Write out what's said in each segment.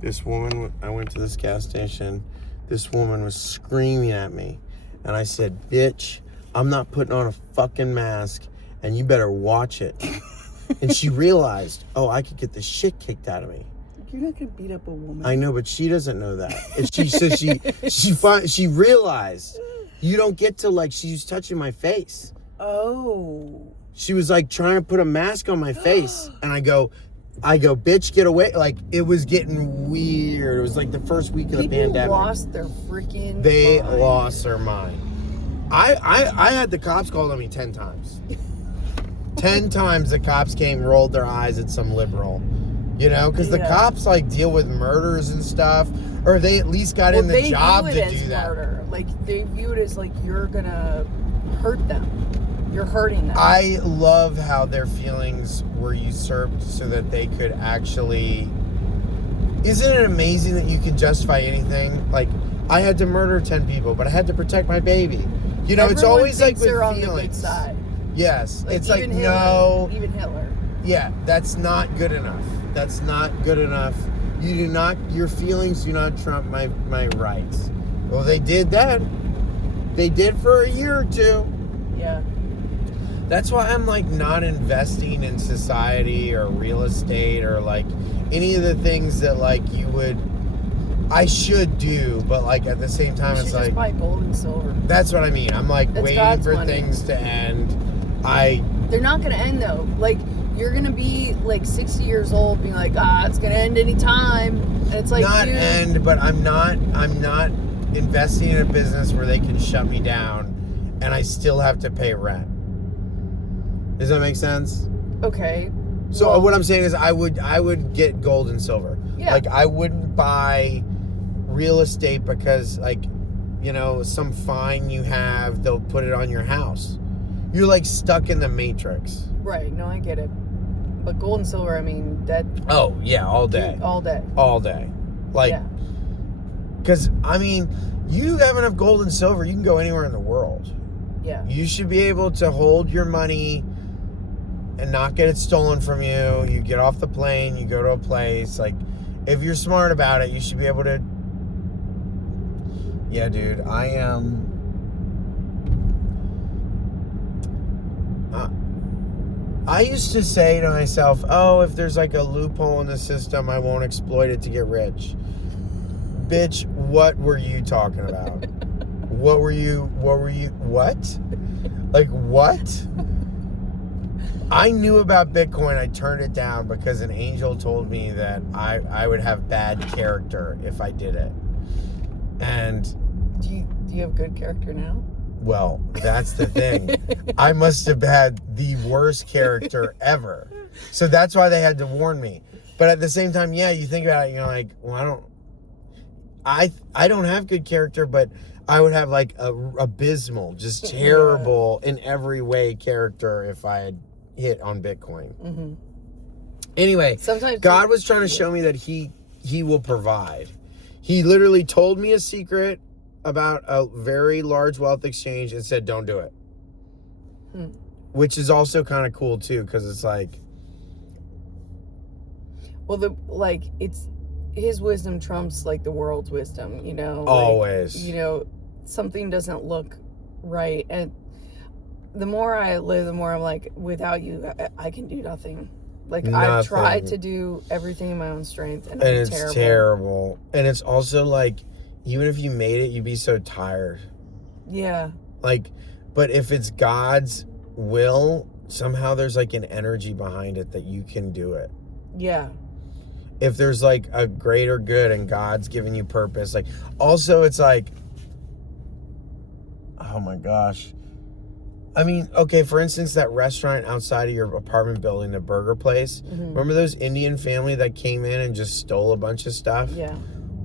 This woman, I went to this gas station. This woman was screaming at me. And I said, bitch, I'm not putting on a fucking mask and you better watch it. And she realized, oh, I could get the shit kicked out of me. You're not gonna beat up a woman. I know, but she doesn't know that. And she realized you don't get to, like, she was touching my face. Oh. She was like trying to put a mask on my face. And I go, bitch, get away. Like, it was getting weird. It was like the first week of the pandemic. People lost their freaking They mind. lost their mind. I had the cops called on me 10 times. 10 times the cops came, rolled their eyes at some liberal. You know, because the cops, like, deal with murders and stuff. Or they at least got in the job to do that. Murder. Like, they view it as, like, you're gonna hurt them. You're hurting them. I love how their feelings were usurped so that they could actually... Isn't it amazing that you can justify anything? Like, I had to murder 10 people, but I had to protect my baby. You know, it's always like with they're feelings. On the good side. Yes. It's like, Hitler, no... Even Hitler. Yeah, that's not good enough. That's not good enough. You do not... Your feelings do not trump my rights. Well, they did that. They did for a year or two. Yeah. That's why I'm, like, not investing in society or real estate or, like, any of the things that, like, you would... I should do, but, like, at the same time, it's like... just buy gold and silver. That's what I mean. I'm, like, That's waiting God's for money. things to end. They're not going to end, though. Like, you're going to be, like, 60 years old being like, it's going to end any time. And it's like, not dude, end, but I'm not investing in a business where they can shut me down and I still have to pay rent. Does that make sense? Okay. So well, what I'm saying is I would get gold and silver. Yeah. Like, I wouldn't buy real estate because, like, you know, some fine you have, they'll put it on your house. You're, like, stuck in the matrix. Right. No, I get it. But gold and silver, I mean, that... Oh, yeah, all day. All day. All day. Like, yeah. Because, I mean, you have enough gold and silver, you can go anywhere in the world. Yeah. You should be able to hold your money and not get it stolen from you. You get off the plane, you go to a place. Like, if you're smart about it, you should be able to... Yeah, dude, I am... I used to say to myself, oh, if there's like a loophole in the system, I won't exploit it to get rich. Bitch, what were you talking about? What? Like, what? I knew about Bitcoin. I turned it down because an angel told me that I would have bad character if I did it. And... Do you have good character now? Well, that's the thing. I must have had the worst character ever. So that's why they had to warn me. But at the same time, yeah, you think about it, you're like, well, I don't have good character, but I would have like a abysmal, just terrible in every way character if I had hit on Bitcoin. Mm-hmm. Anyway, sometimes God was trying to show me that he will provide. He literally told me a secret about a very large wealth exchange and said, don't do it. Which is also kind of cool too, because it's like... Well, it's his wisdom trumps like the world's wisdom, you know? Always. Like, you know, something doesn't look right. And the more I live, the more I'm like, without you, I can do nothing. Like, I've tried to do everything in my own strength, and it's terrible. And it's also like, even if you made it, you'd be so tired. Yeah. Like, but if it's God's will, somehow there's like an energy behind it that you can do it. Yeah. If there's like a greater good and God's giving you purpose. Like, also it's like, oh my gosh. I mean, okay, for instance, that restaurant outside of your apartment building, the burger place. Mm-hmm. Remember those Indian family that came in and just stole a bunch of stuff? Yeah.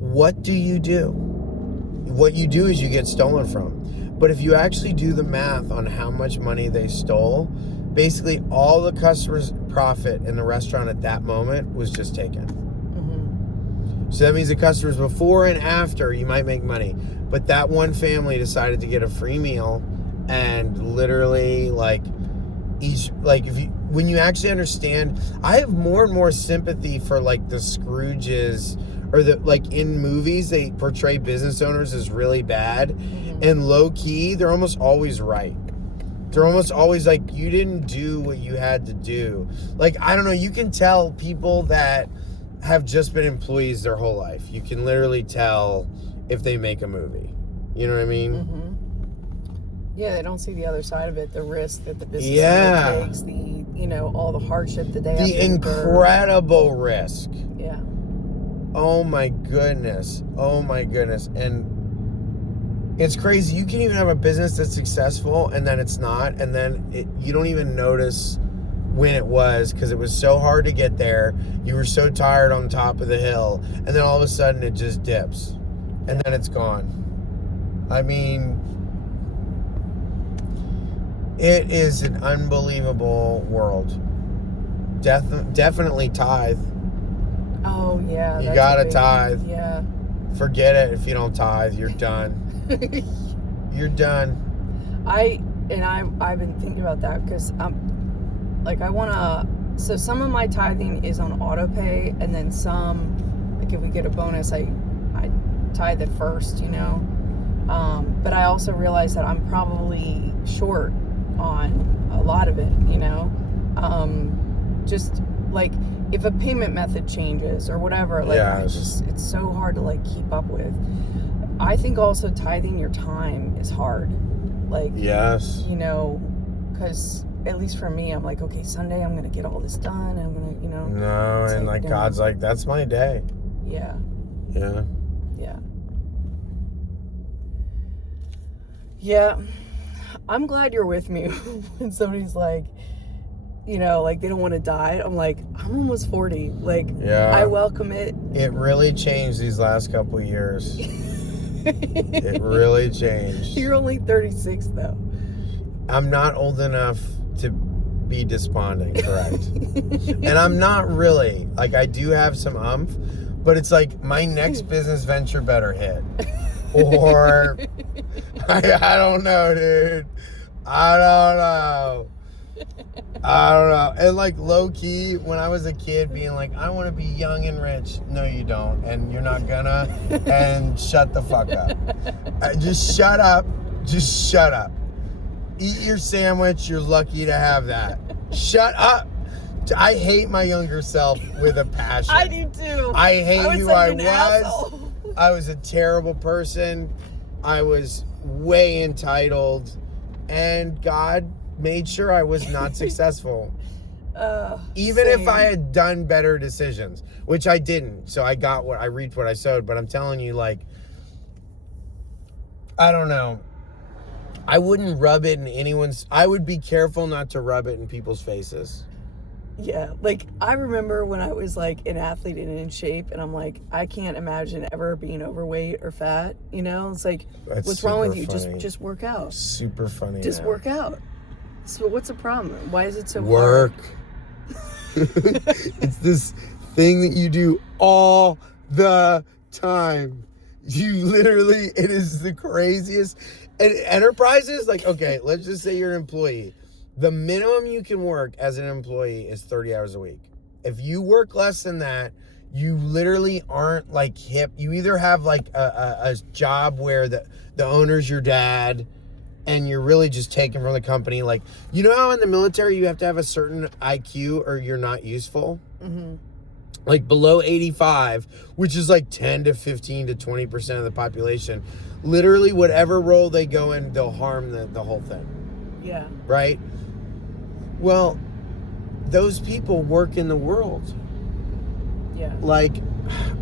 What do? What you do is you get stolen from. But if you actually do the math on how much money they stole, basically all the customers' profit in the restaurant at that moment was just taken. Mm-hmm. So that means the customers before and after, you might make money. But that one family decided to get a free meal, and literally, like, when you actually understand, I have more and more sympathy for, like, the Scrooges or that like in movies they portray business owners as really bad, and low key they're almost always right. They're almost always like, you didn't do what you had to do. Like, I don't know, you can tell people that have just been employees their whole life. You can literally tell if they make a movie. You know what I mean? Yeah, they don't see the other side of it, the risk that the business owner takes, all the hardship that they have to endure. Incredible risk. Yeah. Oh my goodness. And it's crazy. You can even have a business that's successful and then it's not, and then you don't even notice when it was, because it was so hard to get there. You were so tired on top of the hill, and then all of a sudden it just dips, and then it's gone. I mean, it is an unbelievable world. Definitely tithe. Oh yeah. You gotta tithe. Yeah. Forget it if you don't tithe. You're done. You're done. I've been thinking about that because so some of my tithing is on auto pay, and then some, like if we get a bonus, I tithe it first, but I also realize that I'm probably short on a lot of it, just like if a payment method changes or whatever, like it's so hard to like keep up with. I think also tithing your time is hard. Like, yes, because at least for me, I'm like, okay, Sunday I'm going to get all this done. And I'm going to, No, and like God's like, that's my day. Yeah. Yeah. Yeah. Yeah. I'm glad you're with me when somebody's like, like they don't want to die. I'm like, I'm almost 40. Like, I welcome it. It really changed these last couple of years. It really changed. You're only 36 though. I'm not old enough to be despondent, correct? And I'm not really. Like, I do have some umph, but it's like my next business venture better hit. Or I don't know, dude. I don't know. And like low key, when I was a kid being like, I want to be young and rich. No, you don't. And you're not gonna. And shut the fuck up. Just shut up. Just shut up. Eat your sandwich. You're lucky to have that. Shut up. I hate my younger self with a passion. I do too. I hate who I was. Asshole. I was a terrible person. I was way entitled. And God made sure I was not successful. Even if I had done better decisions, which I didn't. So I reaped what I sowed. But I'm telling you, like, I don't know. I wouldn't rub it in I would be careful not to rub it in people's faces. Yeah, like I remember when I was like an athlete and in shape, and I'm like, I can't imagine ever being overweight or fat. It's like, That's what's wrong with you? funny. Just work out. Super funny. Just work out. So what's the problem? Why is it so hard? Work. It's this thing that you do all the time. You literally, it is the craziest. And enterprises, like, okay, let's just say you're an employee. The minimum you can work as an employee is 30 hours a week. If you work less than that, you literally aren't like hip. You either have like a job where the owner's your dad and you're really just taken from the company. Like, you know how in the military you have to have a certain IQ or you're not useful? Mm-hmm. Like below 85, which is like 10 to 15 to 20% of the population. Literally whatever role they go in, they'll harm the whole thing. Yeah. Right? Well, those people work in the world. Yeah. Like,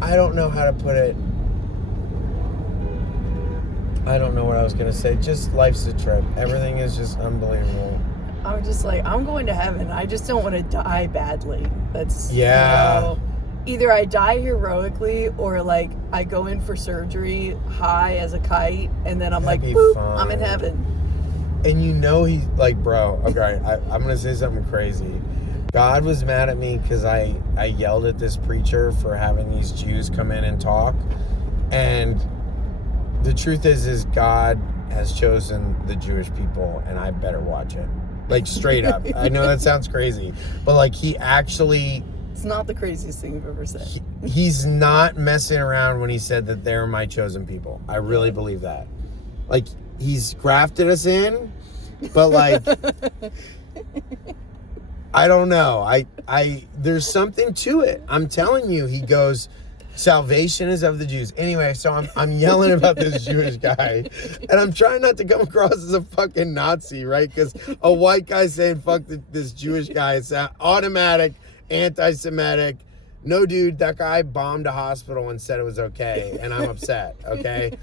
I don't know how to put it. I don't know what I was going to say. Just life's a trip. Everything is just unbelievable. I'm just like, I'm going to heaven. I just don't want to die badly. That's, either I die heroically or like I go in for surgery high as a kite and then I'm like, boop, I'm in heaven. And he's like, bro, okay, I'm going to say something crazy. God was mad at me because I yelled at this preacher for having these Jews come in and talk. And the truth is God has chosen the Jewish people and I better watch it. Like, straight up. I know that sounds crazy. But like, he actually It's not the craziest thing you've ever said. He's not messing around when he said that they're my chosen people. I really believe that. Like, he's grafted us in, but like, I don't know. There's something to it. I'm telling you, he goes, salvation is of the Jews. Anyway, so I'm yelling about this Jewish guy, and I'm trying not to come across as a fucking Nazi, right? Because a white guy saying fuck this Jewish guy is automatic, anti-Semitic. No, dude, that guy bombed a hospital and said it was okay, and I'm upset, okay?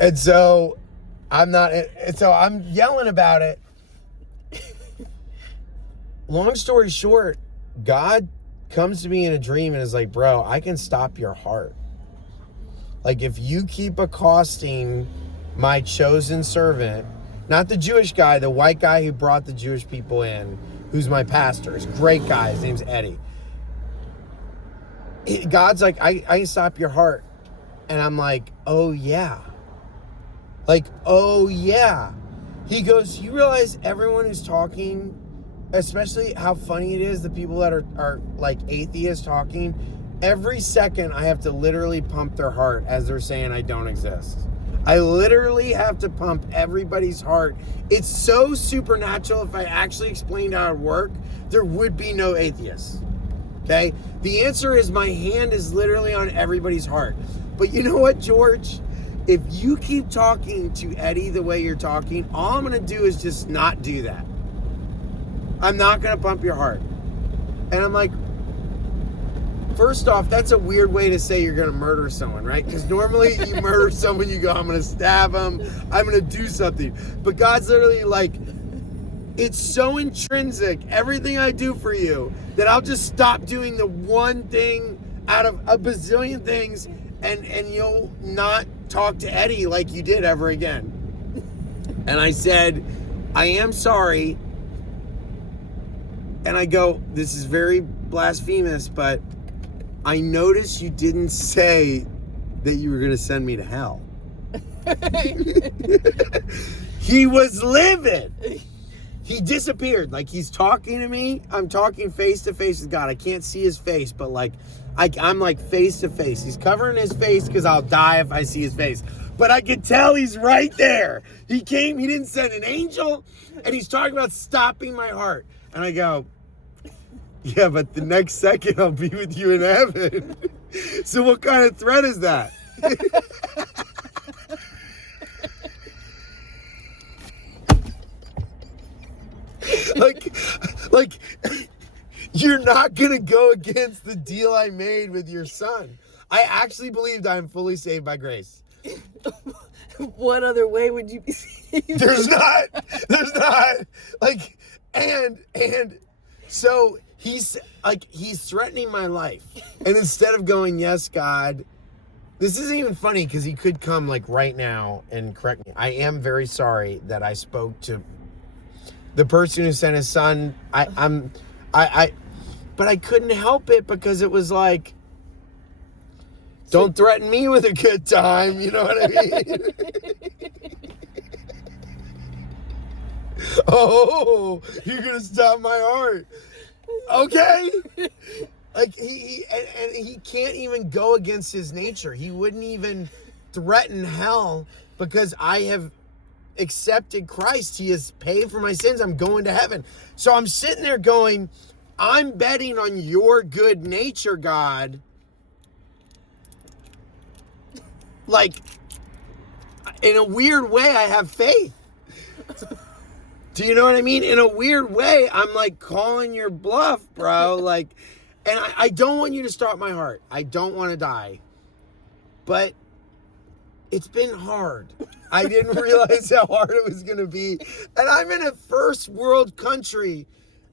And so I'm yelling about it. Long story short, God comes to me in a dream and is like, bro, I can stop your heart. Like, if you keep accosting my chosen servant, not the Jewish guy, the white guy who brought the Jewish people in, who's my pastor, he's a great guy, his name's Eddie. God's like, I can stop your heart. And I'm like, oh yeah. Like, oh yeah. He goes, you realize everyone who's talking, especially how funny it is, the people that are like atheists talking, every second I have to literally pump their heart as they're saying I don't exist. I literally have to pump everybody's heart. It's so supernatural. If I actually explained how it worked, there would be no atheists. Okay? The answer is my hand is literally on everybody's heart. But you know what, George? If you keep talking to Eddie the way you're talking, all I'm going to do is just not do that. I'm not going to pump your heart. And I'm like, first off, that's a weird way to say you're going to murder someone, right? Because normally you murder someone, you go, I'm going to stab them, I'm going to do something. But God's literally like, it's so intrinsic, everything I do for you, that I'll just stop doing the one thing out of a bazillion things, and you'll not talk to Eddie like you did ever again. And I said, I am sorry. And I go, this is very blasphemous, but I noticed you didn't say that you were going to send me to hell. He was livid. He disappeared. Like, he's talking to me. I'm talking face to face with God. I can't see his face, but like, I'm like face to face. He's covering his face because I'll die if I see his face. But I can tell he's right there. He came, he didn't send an angel, and he's talking about stopping my heart. And I go, yeah, but the next second I'll be with you in heaven. So what kind of threat is that? like you're not gonna go against the deal I made with your son. I actually believed I'm fully saved by grace. What other way would you be saved? There's not. Like, and so he's threatening my life. And instead of going, yes, God, this isn't even funny because he could come like right now and correct me. I am very sorry that I spoke to the person who sent his son. But I couldn't help it because it was like, don't threaten me with a good time. You know what I mean? Oh, you're going to stop my heart. Okay. Like, he can't even go against his nature. He wouldn't even threaten hell because I have accepted Christ. He has paid for my sins. I'm going to heaven. So I'm sitting there going, I'm betting on your good nature, God. Like, in a weird way, I have faith. Do you know what I mean? In a weird way, I'm like calling your bluff, bro. Like, and I don't want you to stop my heart. I don't want to die. But it's been hard. I didn't realize how hard it was going to be. And I'm in a first world country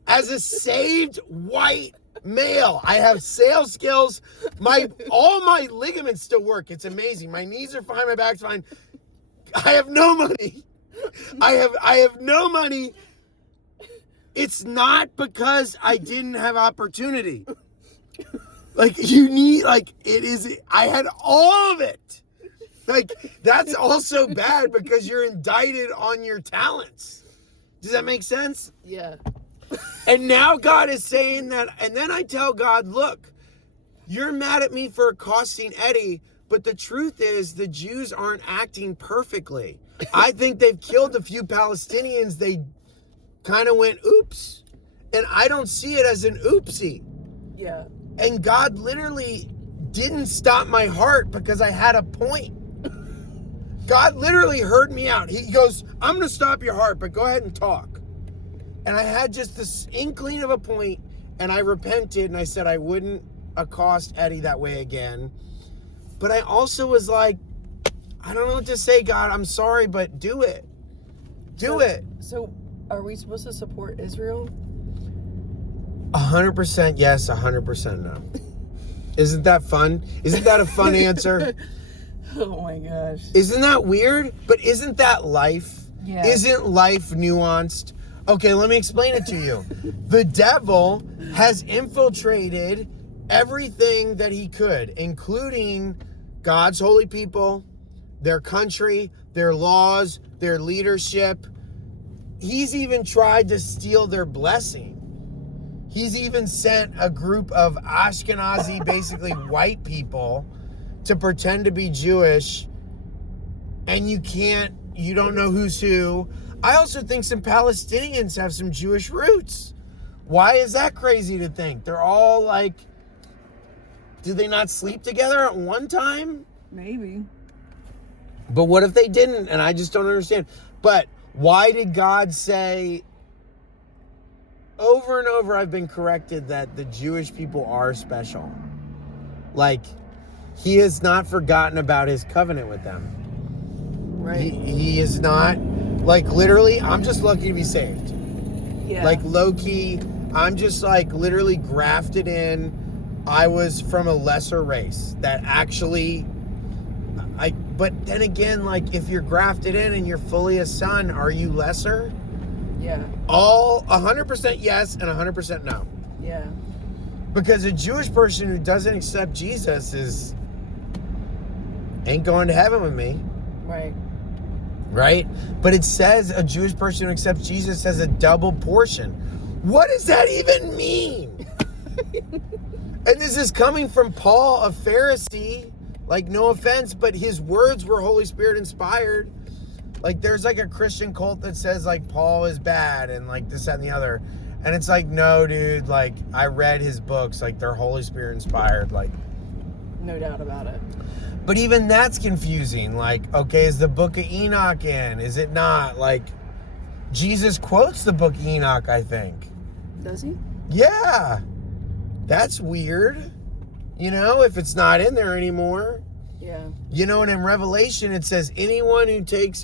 as a saved white male. I have sales skills. All my ligaments still work. It's amazing. My knees are fine. My back's fine. I have no money. I have no money. It's not because I didn't have opportunity. Like, I had all of it. Like, that's also bad because you're indicted on your talents. Does that make sense? Yeah. And now God is saying that, and then I tell God, look, you're mad at me for accosting Eddie, but the truth is the Jews aren't acting perfectly. I think they've killed a few Palestinians. They kind of went, oops. And I don't see it as an oopsie. Yeah. And God literally didn't stop my heart because I had a point. God literally heard me out. He goes, I'm going to stop your heart, but go ahead and talk. And I had just this inkling of a point, and I repented, and I said I wouldn't accost Eddie that way again. But I also was like, I don't know what to say, God. I'm sorry, but do it. Do it. So are we supposed to support Israel? 100% yes, 100% no. Isn't that fun? Isn't that a fun answer? Oh my gosh. Isn't that weird? But isn't that life? Yeah. Isn't life nuanced? Okay, let me explain it to you. The devil has infiltrated everything that he could, including God's holy people, their country, their laws, their leadership. He's even tried to steal their blessing. He's even sent a group of Ashkenazi, basically white people, to pretend to be Jewish, and you don't know who's who. I also think some Palestinians have some Jewish roots. Why is that crazy to think? They're all like, do they not sleep together at one time? Maybe. But what if they didn't? And I just don't understand. But why did God say, over and over I've been corrected that the Jewish people are special. Like, he has not forgotten about his covenant with them. Right. He is not, like, literally, I'm just lucky to be saved. Yeah. Like, low-key, I'm just, like, literally grafted in. I was from a lesser race that actually, but then again, like, if you're grafted in and you're fully a son, are you lesser? Yeah. All 100% yes and 100% no. Yeah. Because a Jewish person who doesn't accept Jesus ain't going to heaven with me. Right. Right? But it says a Jewish person who accepts Jesus has a double portion. What does that even mean? And this is coming from Paul, a Pharisee. Like, no offense, but his words were Holy Spirit inspired. Like, there's like a Christian cult that says like Paul is bad and like this, that, and the other. And it's like, no, dude, like, I read his books, like, they're Holy Spirit inspired, like. No doubt about it. But even that's confusing. Like, okay, is the book of Enoch in? Is it not? Like, Jesus quotes the book of Enoch, I think. Does he? Yeah. That's weird. You know, if it's not in there anymore. Yeah. You know, and in Revelation it says anyone who takes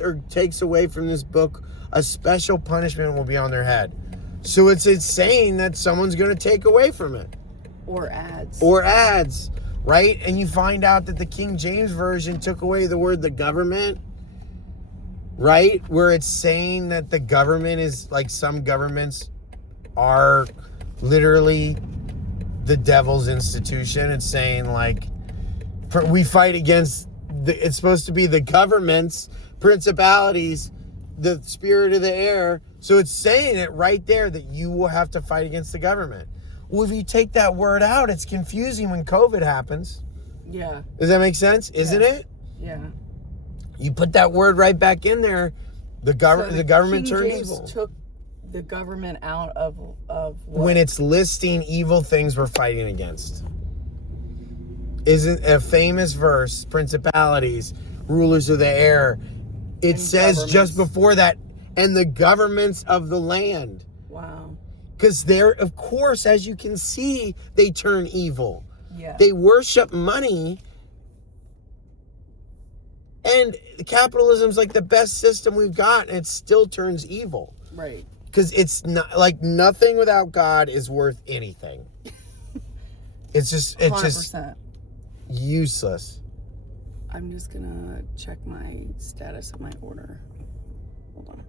away from this book, a special punishment will be on their head. So it's saying that someone's going to take away from it. Or ads. Right? And you find out that the King James Version took away the word the government. Right? Where it's saying that the government is, like, some governments are literally the devil's institution. It's saying, like, we fight against it's supposed to be the governments, principalities, the spirit of the air. So it's saying it right there that you will have to fight against the government. Well, if you take that word out, it's confusing when COVID happens. Yeah. Does that make sense? Isn't it? Yeah. You put that word right back in there, the government King turned James evil. Took the government out of what? When it's listing evil things we're fighting against. Isn't a famous verse, principalities, rulers of the air. It And says just before that, and the governments of the land. Wow. Because they're, of course, as you can see, they turn evil. Yeah. They worship money. And capitalism's like the best system we've got, and it still turns evil. Right. Because it's not, like, nothing without God is worth anything. It's just 100%. Useless. I'm just gonna check my status of my order. Hold on.